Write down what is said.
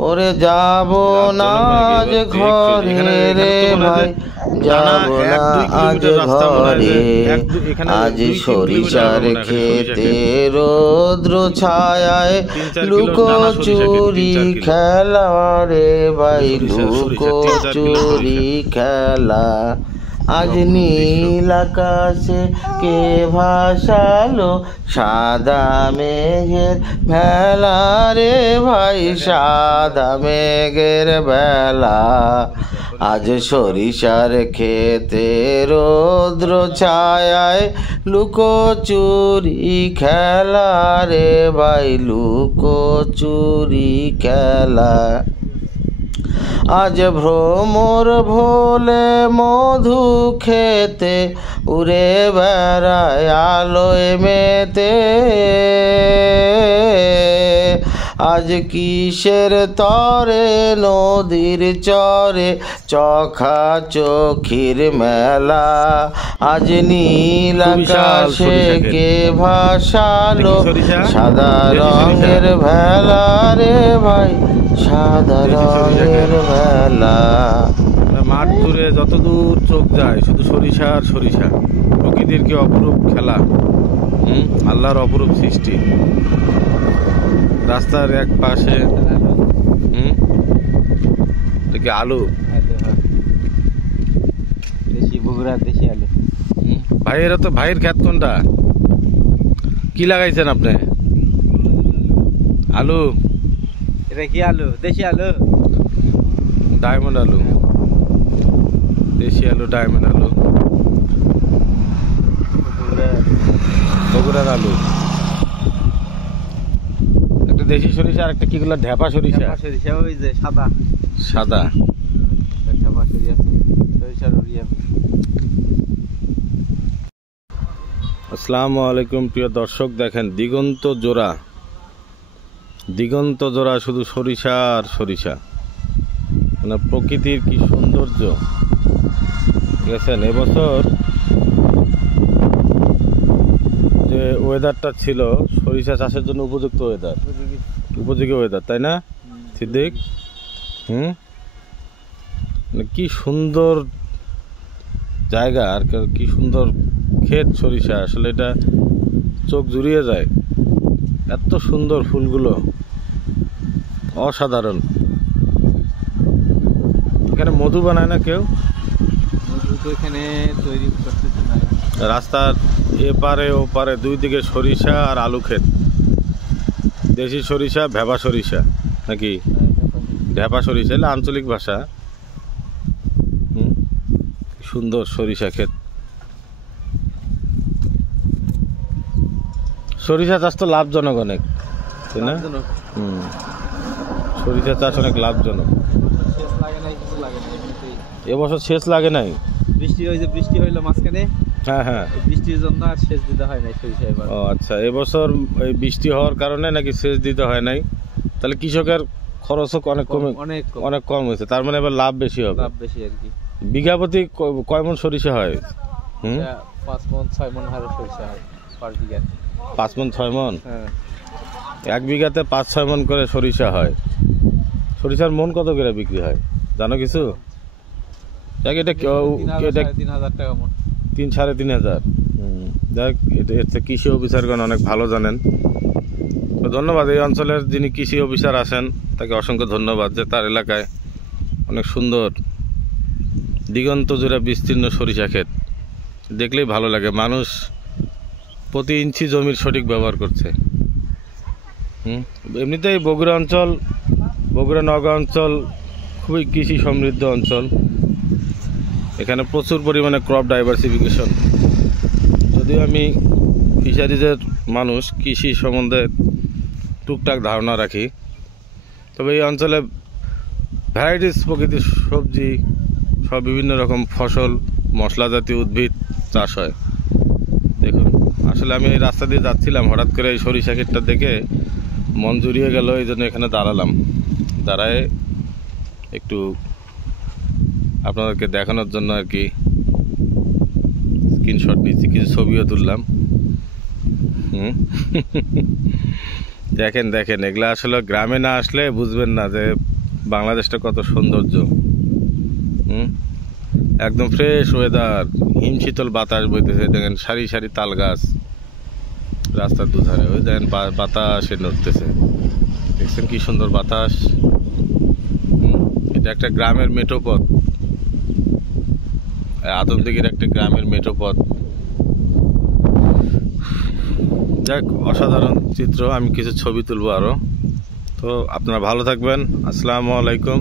ওরে যাব না আজ ঘরে রে ভাই, যাব না আজ ঘরে। আজ সরিষার খেতে রৌদ্র ছায়ায় লুকোচুরি খেলা রে ভাই, লুকোচুরি খেলা। আজ নীল আকাশে কে ভাসালো সাদা মেঘের ভেলা রে ভাই, সাদা মেঘের ভেলা। আজ সরিষার খেতে রৌদ্র ছায়ায় লুকোচুরি খেলা রে ভাই, লুকোচুরি খেলা। আজ ভ্রমর ভোলে মধু খেতে উড়ে বেড়ায় আলোয় মেতে। আজ কিসের তরে নদীর চরে চখা চোখির মেলা। আজ নীল আকাশে কে ভাসালো সাদা রঙের ভেলা রে ভাই, সাদা রঙের ভেলা। মাঠ দূরে যত দূর চোখ যায় শুধু সরিষা আর সরিষা। প্রকৃতির কি অপরূপ খেলা, আল্লাহর অপরূপ সৃষ্টি। রাস্তার এক পাশে কি আলু, দেশি বগুড়া দেশি আলু। ভাইয়ের তো ভাইয়ের ক্ষেত কোনটা, কি লাগাইছেন আপনি? আলু? এটা কি আলু? দেশি আলু, ডায়মন্ড আলু, দেশি আলু, ডায়মন্ড আলু, বগুড়ার আলু। একটা দেশি সরিষা আর একটা কি গুলা ঢেপা সরিষা। সরিষা ওই যে সাদা সাদা ঢেপা সরিষার ওরিয়া। আসসালামু আলাইকুম প্রিয় দর্শক, দেখেন দিগন্ত জোড়া, দিগন্ত জোড়া শুধু সরিষা আর সরিষা। মানে প্রকৃতির কি সৌন্দর্য দেখেছেন। এবছর যে ওয়েদারটা ছিল সরিষা চাষের জন্য উপযুক্ত ওয়েদার, উপযোগী ওয়েদার, তাই না সিদ্দিক? মানে কি সুন্দর জায়গা আর কি সুন্দর ক্ষেত সরিষা। আসলে এটা চোখ জুড়িয়ে যায়, এত সুন্দর ফুলগুলো, অসাধারণ। এখানে মধু বানায় না কেউ? মধু তো এখানে তৈরি করতেছে না। রাস্তার এপারে ওপারে দুই দিকে সরিষা আর আলু ক্ষেত। দেশি সরিষা, ভেবা সরিষা নাকি ঢেপা সরিষা, এগুলো আঞ্চলিক ভাষা। সুন্দর সরিষা ক্ষেত। সরিষা চাষ তো লাভজনক অনেক, তাই না? সরিষা চাষ অনেক লাভজনক। এবছর সেচ লাগে নাই, বৃষ্টি হয়েছে, বৃষ্টি হইলো মাঝখানে। হ্যাঁ হ্যাঁ, বৃষ্টির জন্য আর সেচ দিতে হয় নাই সরিষা এবার। ও আচ্ছা, এবছর এই বৃষ্টি হওয়ার কারণে নাকি সেচ দিতে হয় নাই, তাহলে কৃষকের খরচও অনেক কমে, অনেক কম হয়েছে। তার মানে এবার লাভ বেশি হবে। লাভ বেশি আর কি। বিঘা প্রতি কয় মণ সরিষা হয়? 5 মণ 6 মণ হারে সরিষা হয় পার বিঘা। 5 মণ 6 মণ? হ্যাঁ, এক বিঘাতে 5-6 মণ করে সরিষা হয়। সরিষার মন কত করে বিক্রি হয় জানো কিছু? এটা 3,000 টাকা মণ। 3-3,500। যাক, এটা কৃষি অফিসারগণ অনেক ভালো জানেন। তো ধন্যবাদ এই অঞ্চলের যিনি কৃষি অফিসার আছেন, তাকে অসংখ্য ধন্যবাদ যে তার এলাকায় অনেক সুন্দর দিগন্ত জোড়া বিস্তীর্ণ সরিষা ক্ষেত। দেখলেই ভালো লাগে, মানুষ প্রতি ইঞ্চি জমির সঠিক ব্যবহার করছে। এমনিতেই বগুড়া অঞ্চল, বগুড়া নওগাঁ অঞ্চল খুবই কৃষি সমৃদ্ধ অঞ্চল। এখানে প্রচুর পরিমাণে ক্রপ ডাইভার্সিফিকেশন। যদিও আমি ফিশারিজের মানুষ, কৃষি সম্বন্ধে টুকটাক ধারণা রাখি, তবে এই অঞ্চলে ভ্যারাইটিস প্রকৃতির সবজি, সব বিভিন্ন রকম ফসল, মশলা জাতীয় উদ্ভিদ চাষ হয়। দেখুন, আসলে আমি এই রাস্তা দিয়ে যাচ্ছিলাম, হঠাৎ করে এই সরিষা ক্ষেতটা দেখে মন জুড়িয়ে গেল, এই জন্য এখানে দাঁড়ালাম। দাঁড়ায় একটু আপনাদেরকে দেখানোর জন্য আর কি স্ক্রিনশট নিচ্ছি, কিছু ছবিও তুললাম। দেখেন দেখেন, এগুলা আসলে গ্রামে না আসলে বুঝবেন না যে বাংলাদেশটা কত সৌন্দর্য। একদম ফ্রেশ ওয়েদার, হিমশীতল বাতাস বইতেছে। দেখেন সারি সারি তাল গাছ রাস্তার দুধারে, ওই দেখেন বাতাসে নড়তেছে, দেখছেন কি সুন্দর বাতাস। এটা একটা গ্রামের মেঠো পথ, আদমদিঘির একটা গ্রামের মেঠো পথ। যাক, অসাধারণ চিত্র। আমি কিছু ছবি তুলবো আরো। তো আপনারা ভালো থাকবেন। আসসালামু আলাইকুম।